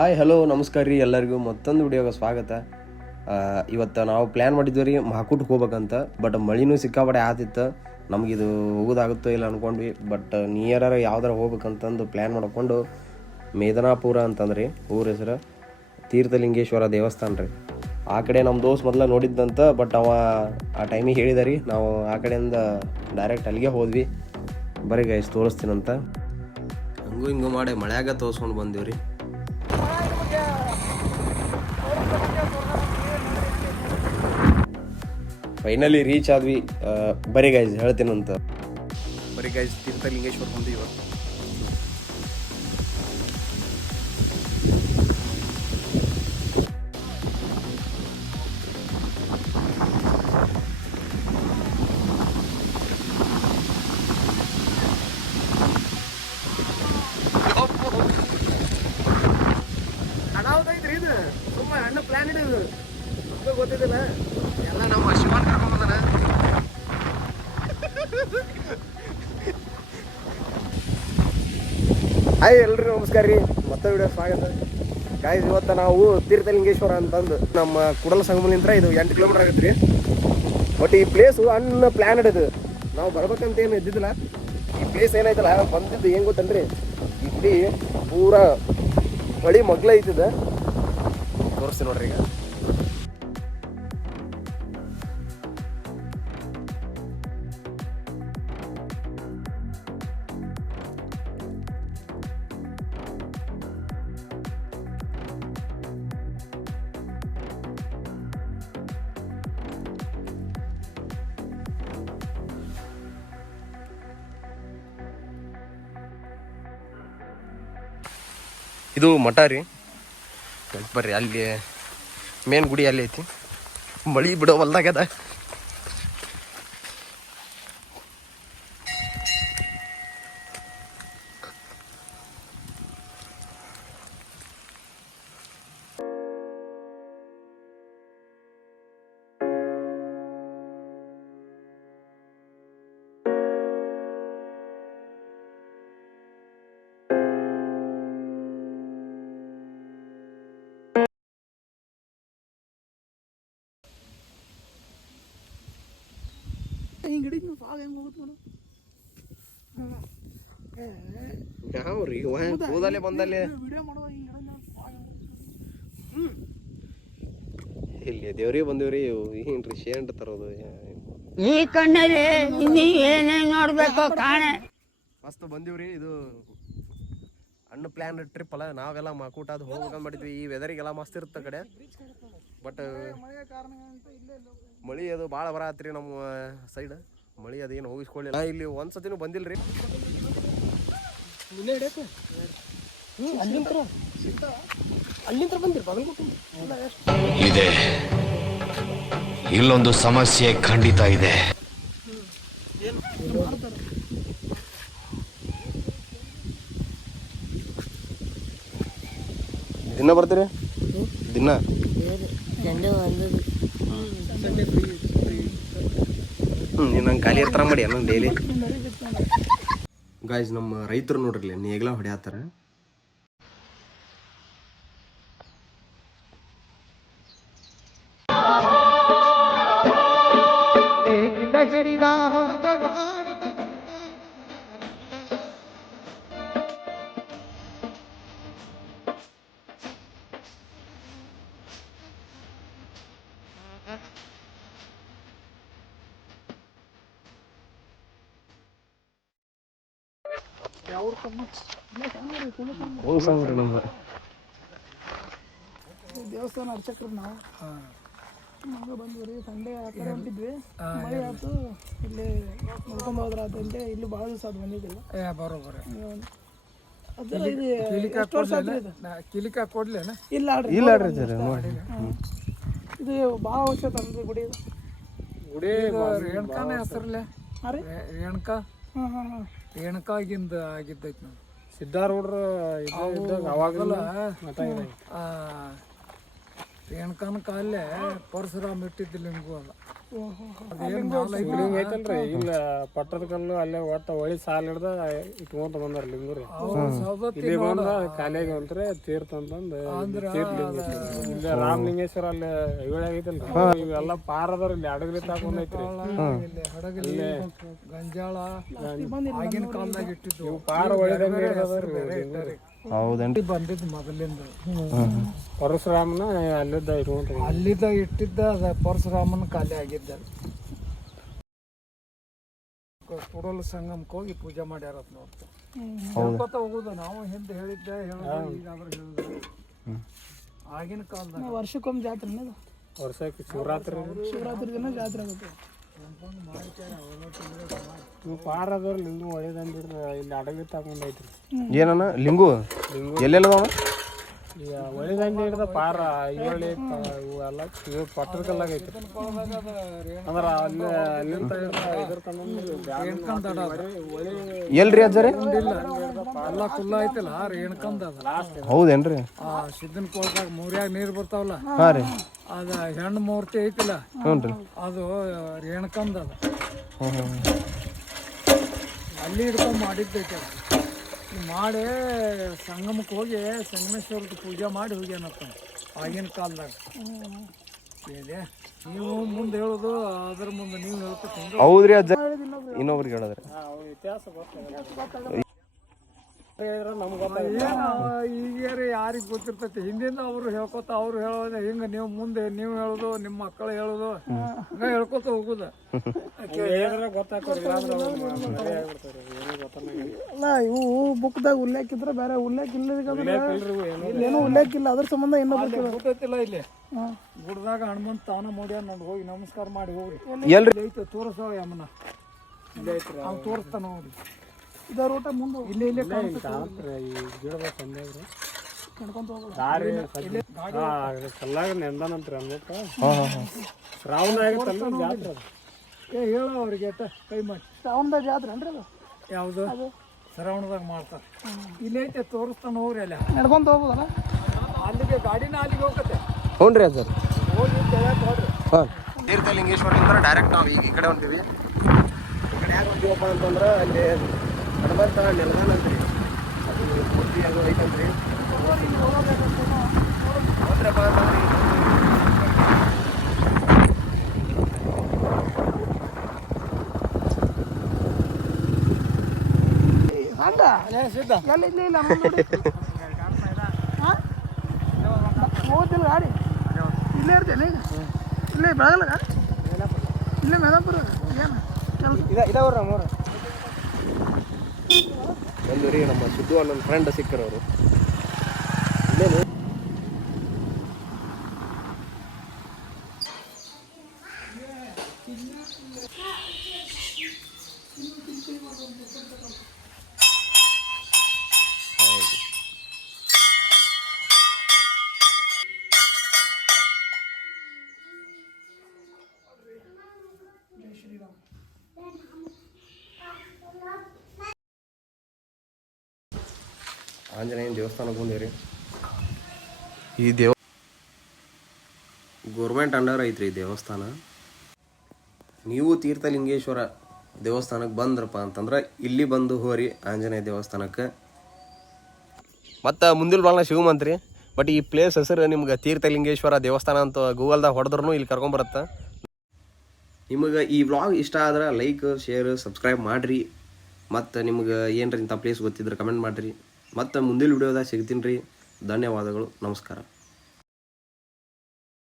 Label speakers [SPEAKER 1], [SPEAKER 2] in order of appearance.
[SPEAKER 1] Hi hello ನಮಸ್ಕಾರ ರೀ ಎಲ್ಲರಿಗೂ. ಮತ್ತೊಂದು ವಿಡಿಯೋಗೆ ಸ್ವಾಗತ. ಇವತ್ತು ನಾವು ಪ್ಲ್ಯಾನ್ ಮಾಡಿದ್ವಿ ರೀ ಮಾಕೂಟ್ಗೆ ಹೋಗ್ಬೇಕಂತ. ಬಟ್ ಮಳಿನೂ ಸಿಕ್ಕಾಪಟ್ಟೆ ಆತಿತ್ತು. ನಮಗಿದು ಹೋಗೋದಾಗುತ್ತೋ ಇಲ್ಲ ಅಂದ್ಕೊಂಡ್ವಿ ಬಟ್ ನಿಯರರ ಯಾವ್ದಾರ ಹೋಗ್ಬೇಕಂತಂದು ಪ್ಲ್ಯಾನ್ ಮಾಡ್ಕೊಂಡು ಮೇದನಾಪುರ ಅಂತಂದ್ರಿ. ಊರ ಹೆಸರು ತೀರ್ಥಲಿಂಗೇಶ್ವರ ದೇವಸ್ಥಾನ ರೀ. ಆ ಕಡೆ ನಮ್ಮ ದೋಸ್ತ್ ಮೊದಲ ನೋಡಿದ್ದಂತ ಬಟ್ ಅವ ಆ ಟೈಮಿಗೆ ಹೇಳಿದ ರೀ. ನಾವು ಆ ಕಡೆಯಿಂದ ಡೈರೆಕ್ಟ್ ಅಲ್ಲಿಗೆ ಹೋದ್ವಿ. ಬರೀ ಗೈಸ್ ತೋರಿಸ್ತೀನಂತ. ಹಂಗೂ ಹಿಂಗೂ ಮಾಡಿ ಮಳೆಯಾಗ ತೋರಿಸ್ಕೊಂಡು ಬಂದೀವಿ ಫೈನಲಿ ರೀಚ್ ಆದ್ವಿ. ಬರಿ ಬರೀ ಗೈಸ್ ಅಂತ. ಬರೀ ಗೈಸ್ ತೀರ್ಥಲಿಂಗೇಶ್ವರ ಅನಾಹುತ ಐತ್ರಿ ಇದು. ಸುಮ್ಮನೆ ಅಣ್ಣ ಪ್ಲಾನ್ ಇಡಿದು. ಗೊತ್ತಿದ್ದಿಲ್ಲ. ಎಲ್ಲ ನಮ್ಮ ಶಿವನ್ ಹಾಯ್ ಎಲ್ರಿಗೂ ನಮಸ್ಕಾರ ರೀ. ಮತ್ತೆ ವಿಡಿಯೋ ಸ್ವಾಗತ. ಗಾಯ್ಸ್ ಇವತ್ತು ನಾವು ತೀರ್ಥಲಿಂಗೇಶ್ವರ ಅಂತಂದು ನಮ್ಮ ಕುಡಲ ಸಂಗಮಲಿಂತ್ರ ಇದು ಎಂಟು ಕಿಲೋಮೀಟರ್ ಆಗುತ್ತೆ ರೀ. ಬಟ್ ಈ ಪ್ಲೇಸು ಅನ್ನ ಪ್ಲ್ಯಾನ್ ಇದು ನಾವು ಬರ್ಬೇಕಂತ ಏನು ಇದ್ದಿದ್ದಿಲ್ಲ. ಈ ಪ್ಲೇಸ್ ಏನಾಯ್ತಲ್ಲ, ಬಂದಿದ್ದು ಏನು ಗೊತ್ತನ್ರಿ? ಇಲ್ಲಿ ಪೂರಾ ಹೊಳಿ ಮಗ್ಲ ಐತಿದ ತೋರಿಸ್ತೀನಿ ನೋಡ್ರಿ ಈಗ. ಇದು ಮಠ ರೀ. ಬರ್ರಿ ಅಲ್ಲಿ ಮೇನ್ ಗುಡಿ ಅಲ್ಲಿ ಐತಿ. ಮಳಿ ಬಿಡೋ ಹೊಲ್ದಾಗ್ಯದ
[SPEAKER 2] ಹಿಂಗೆ ಫಾಗ್ ಹೆಂಗೆ ಹೋಗುತ್ತೆ ಮೇಡಮ್
[SPEAKER 1] ಯಾವ್ರಿ ಕೂದಲೇ ಬಂದಲ್ಲಿ. ಇಲ್ಲಿ ದೇವ್ರಿಗೆ ಬಂದೇವ್ರಿ ಏನ್ರಿ ಶೇಂಟ್ ತರೋದು
[SPEAKER 3] ಈ ಕಣ್ಣಲ್ಲಿ ಇನ್ನೀ ಏನೇನ್ ನೋಡ್ಬೇಕು ಕಾಣೆ.
[SPEAKER 1] ಮಸ್ತ್ ಬಂದಿವ್ರಿ ಇದು ಅಣ್ಣ ಪ್ಲಾನ್ ಟ್ರಿಪ್ ಅಲ್ಲ ನಾವೆಲ್ಲ ಮಾಕೂಟ ಅದು ಹೋಗ್ಬೇಕಂತ ಮಾಡಿದ್ವಿ. ಈ ವೆದರಿಗೆಲ್ಲ ಮಸ್ತ್ ಇರುತ್ತೆ ಕಡೆ. ಬಟ್ ಮಳಿ ಅದು ಭಾಳ ಬರತ್ರಿ ನಮ್ಮ ಸೈಡ್ ಮಳಿ ಅದೇನು ಹೋಗಿಸ್ಕೊಳ್ಳಿಲ್ಲ. ನಾ ಇಲ್ಲಿ ಒಂದ್ ಸತಿನೂ ಬಂದಿಲ್ರಿ.
[SPEAKER 2] ರೀ ಅಲ್ಲಿಂತ್ರ. ಬಂದಿರಿ
[SPEAKER 4] ಇದೆ. ಇಲ್ಲೊಂದು ಸಮಸ್ಯೆ ಖಂಡಿತ ಇದೆ.
[SPEAKER 1] ದಿನ ಬರ್ತೀರಿ? ದಿನ? ಹ್ಞೂ ನೀನು ನಂಗೆ ಖಾಲಿ ಇರ್ತಾರ ಮಾಡಿ ನಂಗೆ ಡೈಲಿ ಗಾಯ್ಸ್ ನಮ್ಮ ರೈತರು ನೋಡ್ರಿ ನೇಗ್ಲ ಹೊಡ್ಯಾತಾರ. ನಮ್ಗೆ
[SPEAKER 2] ದೇವಸ್ಥಾನ ಅರ್ಚಕ್ರು ನಾವು ನಾವು ಬಂದ್ವಿ ಸಂಡೇ ಆ ಕಡೆ ಹೊಂಟಿದ್ವಿ ಮಳೆ ಆಯ್ತು ಇಲ್ಲಿ ನೋಡ್ಕೊಂಡು ಹೋದ್ರ ಅಂತಂದೆ ಇಲ್ಲಿ ಭಾಳ ದಿವಸ ಅದು ಬಂದಿದ್ದಿಲ್ಲ
[SPEAKER 5] ಕಿಲಿಕಾ
[SPEAKER 2] ಇಲ್ಲ ಇದು ಭಾಳ ವರ್ಷ ತಂದ್ರಿ ಗುಡಿ
[SPEAKER 5] ಗುಡಿ ರೇಣುಕಾನ ಹೆಸರ್ಲೆ
[SPEAKER 2] ಹಾಂ ರೀ
[SPEAKER 5] ರೇಣುಕಾ
[SPEAKER 2] ಹಾಂ ಹಾಂ ಹಾಂ
[SPEAKER 5] ರೇಣುಕಾಗಿಂದ ಆಗಿದ್ದೈತಿ ನಾವು
[SPEAKER 2] ಸಿದ್ಧಾರೂಢ್ರ ಅವಾಗಲ್ಲ.
[SPEAKER 5] ಆ, ರೇಣುಕಾನ ಕಾಲೇ ಪರಶುರಾಮ್ ಇಟ್ಟಿದ್ದ ಲಿಂಗು ಅಲ್ಲ
[SPEAKER 6] ಲಿಂಗ ಐತಲ್ರಿ ಇಲ್ಲ ಪಟ್ಟದ ಕಲ್ಲು ಅಲ್ಲೇ ಒಟ್ಟ ಹೊಳಿ ಸಾಲ ಹಿಡ್ದ ಇಟ್ಕೊಂತ ಬಂದಾರ ಲಿಂಗುರಿ ಇಲ್ಲಿ ಬಂದ ಕಾಲೇಗೆ ಅಂತ್ರೆ ತೀರ್ಥ ಅಂತಂದ ತೀರ್ಥ ಲಿಂಗ ರಾಮಲಿಂಗೇಶ್ವರ ಅಲ್ಲಿ ಐವಳಿ ಆಗೈತಲ್ರಿ. ಇವೆಲ್ಲ ಪಾರ ಅದಾರ ಇಲ್ಲಿ ಹಡಗಲಿ ತಾಕೊಂಡೈತ್ರಿ
[SPEAKER 5] ಇಲ್ಲಿ ಹಡಗಲಿ ಗಂಜಾಳ ಆಗಿನ ಕಾಲದಾಗ ಇಟ್ಟಿದ್ದು.
[SPEAKER 6] ಪಾರ ಹಿಡ್ದದಾರ್ರಿ
[SPEAKER 1] ಹೌದೇನ್ರಿ?
[SPEAKER 5] ಬಂದಿದ್ದು ಮೊದಲಿಂದ.
[SPEAKER 6] ಪರಶುರಾಮನ ಅಲ್ಲಿದ್ದ ಇರುವಂತ.
[SPEAKER 5] ಅಲ್ಲಿದ್ದ ಇಟ್ಟಿದ್ದ ಅದ ಪರಶುರಾಮನ ಖಾಲಿ ಆಗಿದ್ದ. ಕುಡಲ ಸಂಗಮಕ್ಕೆ ಹೋಗಿ ಪೂಜೆ ಮಾಡ್ಯಾರ ನೋಡ್ತ ಹೇಳ್ಕೊತ ಹೋಗುದು. ನಾವು ಹಿಂದೆ ಹೇಳಿದ್ದೆ ಹೇಳೋದು ಈಗಾದ್ರೂ ಹೇಳುದು ಆಗಿನ ಕಾಲದಾಗ.
[SPEAKER 2] ವರ್ಷಕ್ಕೊಮ್ಮೆ ಜಾತ್ರೆ
[SPEAKER 6] ವರ್ಷಕ್ಕೆ ಶಿವರಾತ್ರಿ.
[SPEAKER 2] ಶಿವರಾತ್ರಿ ದಿನ ಜಾತ್ರೆ ಆಗುತ್ತೆ.
[SPEAKER 6] ಲಿಂಗು ಇಲ್ಲಿ ತಾಕೊಂಡೈತ್ರಿ
[SPEAKER 1] ಏನಣ್ಣ? ಲಿಂಗು. ಎಲ್ಲೆಲ್ಲದವ?
[SPEAKER 6] ಈಗ ಒಳಿದಂಡಿ ಹಿಡ್ದ ಪಾರ ಐವಳಿ ಇವೆಲ್ಲ ಇವು ಪಟ್ಟದ ಕಲ್ಲಾಗ ಅಂದ್ರ ಅಲ್ಲಿ ಅಲ್ಲಿಂದ ಹಿಡ್ದ ಇದ್ರ ತನಕ
[SPEAKER 1] ಎಲ್ರಿ ಅಜ್ಜರಿ
[SPEAKER 5] ಎಲ್ಲ ಕುಲ್ಲ ಐತಲ್ಲ ರೇಣಕಂದ ಅದ.
[SPEAKER 1] ಹೌದೇನ್ರಿ?
[SPEAKER 5] ಆ ಸಿದ್ದನ ಕೋಲ್ದಾಗ ಮೂರ್ಯಾಗ ನೀರು ಬರ್ತಾವಲ್ಲ?
[SPEAKER 1] ಹಾ ರೀ.
[SPEAKER 5] ಅದ ಹೆಣ್ಣು ಮೂರ್ತಿ ಐತಿಲ್ಲ?
[SPEAKER 1] ಹ್ಞೂ ರೀ.
[SPEAKER 5] ಅದು ರೇಣಕಂದ ಅದ. ಅಲ್ಲಿ ಹಿಡ್ಕೊಂಡು ಮಾಡಿದ್ದೈತೆ ಮಾಡಿ ಸಂಗಮಕ್ಕೆ ಹೋಗಿ ಸಂಗಮೇಶ್ವರದ ಪೂಜೆ ಮಾಡಿ ಹೋಗ್ಯಾನತ್ತ ಆಗಿನ ಕಾಲದಾಗ. ನೀವು ಮುಂದೆ ಹೇಳೋದು ಅದ್ರ ಮುಂದೆ ನೀವು ಹೇಳ್ಕೊತ ಹಿಂಗೆ
[SPEAKER 1] ಹೌದ್ರಿ ಅಜ್ಜ. ಇನ್ನೊಬ್ರಿಗೆ ಹೇಳಿದ್ರೆ.
[SPEAKER 6] ಇತಿಹಾಸ ಗೊತ್ತಾಗ ಹೇಳಿದ್ರ ನಮ್ಗೆ
[SPEAKER 5] ಏನು ಈಗೇರಿ ಯಾರಿಗೆ ಗೊತ್ತಿರ್ತೈತಿ? ಹಿಂದಿಂದ ಅವರು ಹೇಳ್ಕೊತ ಅವ್ರು ಹೇಳೋದು ಹಿಂಗ ನೀವು ಮುಂದೆ ನೀವು ಹೇಳೋದು ನಿಮ್ಮ ಮಕ್ಕಳು ಹೇಳೋದು ಹಂಗ ಹೇಳ್ಕೊತ ಹೋಗುದ.
[SPEAKER 6] ಹೇಳಿದ್ರೆ ಗೊತ್ತಾಗ್ತದೆ ಇಲ್ಲಾಂದ್ರೆ.
[SPEAKER 2] ಅಲ್ಲ ಇವು ಬುಕ್ದಾಗ ಉಲ್ಲೇಖ ಇದ್ರೆ ಬೇರೆ ಉಲ್ಲೇಖ
[SPEAKER 6] ಇವು ಏನೋ
[SPEAKER 2] ಉಲ್ಲೇಖ ಇಲ್ಲ ಅದ್ರ ಸಂಬಂಧ ಇನ್ನೊಬ್ರು
[SPEAKER 5] ಗೊತ್ತೈತಿಲ್ಲ ಇಲ್ಲಿ. ಗುಡ್ದಾಗ ಹನುಮಂತ ತಾನ ಮಾಡ್ಯಾನ ನೋಡಿ ಹೋಗಿ ನಮಸ್ಕಾರ ಮಾಡಿ ಹೋಗ್ರಿ.
[SPEAKER 1] ಎಲ್ರಿ
[SPEAKER 5] ಇಲ್ಲಿ ಐತೆ ತೋರಿಸೋ ಯಮನ. ಅವ್ನು ತೋರಿಸ್ತಾನ ಹೋಗ್ರಿ.
[SPEAKER 2] ಇದ ರೂಟ ಮುಂದೆ
[SPEAKER 5] ಇಲ್ಲೇ ಇಲ್ಲಿ
[SPEAKER 6] ಕಾಣ್ತ್ರಿ ಈ ಗಿಡದ ಸಂದೇವ್ರಿ
[SPEAKER 2] ನಡ್ಕೊಂತ ಹೋಗೋದು
[SPEAKER 6] ದಾರಿ ಹಾ ಕಲ್ಲಾಗ ನೆಂದಾನಂತ್ರಿ ಅನ್ಬೇಕು ಶ್ರಾವಣ ಆಗತ್ತಲ್ಲ ಜಾತ್ರೆ ಅದು.
[SPEAKER 5] ಏ ಹೇಳ ಅವ್ರಿಗೆ ಅಟ್ಟ ಕೈ ಮಾಡಿ.
[SPEAKER 2] ಶ್ರಾವಣದ ಜಾತ್ರೆ ಅಂದ್ರೆ ಅದು?
[SPEAKER 5] ಯಾವುದು? ಶ್ರಾವಣದಾಗ ಮಾಡ್ತಾರೆ. ಇಲ್ಲೇ ಐತೆ ತೋರಿಸ್ತಾನ ಹೋಗ್ರಿ ಅಲ್ಲಿ.
[SPEAKER 2] ನಡ್ಕೊಂತ ಹೋಗ್ಬೋದಲ್ಲ
[SPEAKER 5] ಅಲ್ಲಿಗೆ ಗಾಡಿನ ಅಲ್ಲಿಗೆ ಹೋಗತ್ತೆ.
[SPEAKER 1] ಹ್ಞೂ ರೀ ಸರ್
[SPEAKER 5] ಹೋಗಿ ಕೆಳಗೆ ಹೋಗ್ರಿ.
[SPEAKER 1] ಹಾಂ. ತೀರ್ಥಲಿಂಗೇಶ್ವರದಿಂದ ಡೈರೆಕ್ಟ್ ನಾವು ಈಗ ಈ ಕಡೆ ಹೊಂಟೀವಿ. ಈ ಕಡೆ ಯಾಕೆ ಅಂತಂದ್ರೆ ಅಲ್ಲಿ ಹನುಮಂತ ನೆಲದಾನಂತ್ರಿ ಅದು ಮೂರ್ತಿ ಅದು ಐತಂತ್ರಿ ಹೋದ್ರಪ್ಪ ಅಂತಂದ್ರಿ
[SPEAKER 2] ಹಂಗ? ಎಲ್ಲಿ ಇಲ್ಲಿ ಇಲ್ಲ ಮುಂದ್ ನೋಡಿ. ಹಾ? ಹೋಗ್ತಿಲ್ಲ ಗಾಡಿ? ಇಲ್ಲೇ ಇರ್ತೇನೆ ಇಲ್ಲ ಇಲ್ಲೇ ಬೆಳಗಲ್ಲ ಇಲ್ಲೇ ಮೇದಾಪುರ ಏನು ಕೆಲಸ?
[SPEAKER 1] ಒಂದು ರೀ ನಮ್ಮ ಸಿದ್ದು ಅನ್ನೊಂದು ಫ್ರೆಂಡ್ ಸಿಕ್ಕರು ಆಂಜನೇಯನ ದೇವಸ್ಥಾನಕ್ಕೆ ಬಂದೇವ್ರಿ ಈ ದೇವ ಗೋರ್ಮೆಂಟ್ ಅಂಡರ್ ಐತ್ರಿ ಈ ದೇವಸ್ಥಾನ. ನೀವು ತೀರ್ಥಲಿಂಗೇಶ್ವರ ದೇವಸ್ಥಾನಕ್ಕೆ ಬಂದ್ರಪ್ಪ ಅಂತಂದ್ರೆ ಇಲ್ಲಿ ಬಂದು ಹೋರಿ ಆಂಜನೇಯ ದೇವಸ್ಥಾನಕ್ಕೆ. ಮತ್ತು ಮುಂದಿಲ್ ಬಾಳ ಶಿವಮಂತ್ರಿ ಬಟ್ ಈ ಪ್ಲೇಸ್ ಹೆಸರು ನಿಮ್ಗೆ ತೀರ್ಥಲಿಂಗೇಶ್ವರ ದೇವಸ್ಥಾನ ಅಂತ ಗೂಗಲ್ದಾಗ ಹೊಡೆದ್ರೂ ಇಲ್ಲಿ ಕರ್ಕೊಂಬರತ್ತೆ ನಿಮಗೆ ಈ ವ್ಲಾಗ್ ಇಷ್ಟ ಆದ್ರೆ ಲೈಕ್ ಶೇರ್ ಸಬ್ಸ್ಕ್ರೈಬ್ ಮಾಡಿರಿ. ಮತ್ತು ನಿಮ್ಗೆ ಏನರ ಇಂಥ ಪ್ಲೇಸ್ ಗೊತ್ತಿದ್ರೆ ಕಮೆಂಟ್ ಮಾಡಿರಿ. ಮತ್ತು ಮುಂದಿನ ವಿಡಿಯೋದಾಗ ಸಿಗ್ತೀನಿ ರೀ. ಧನ್ಯವಾದಗಳು. ನಮಸ್ಕಾರ.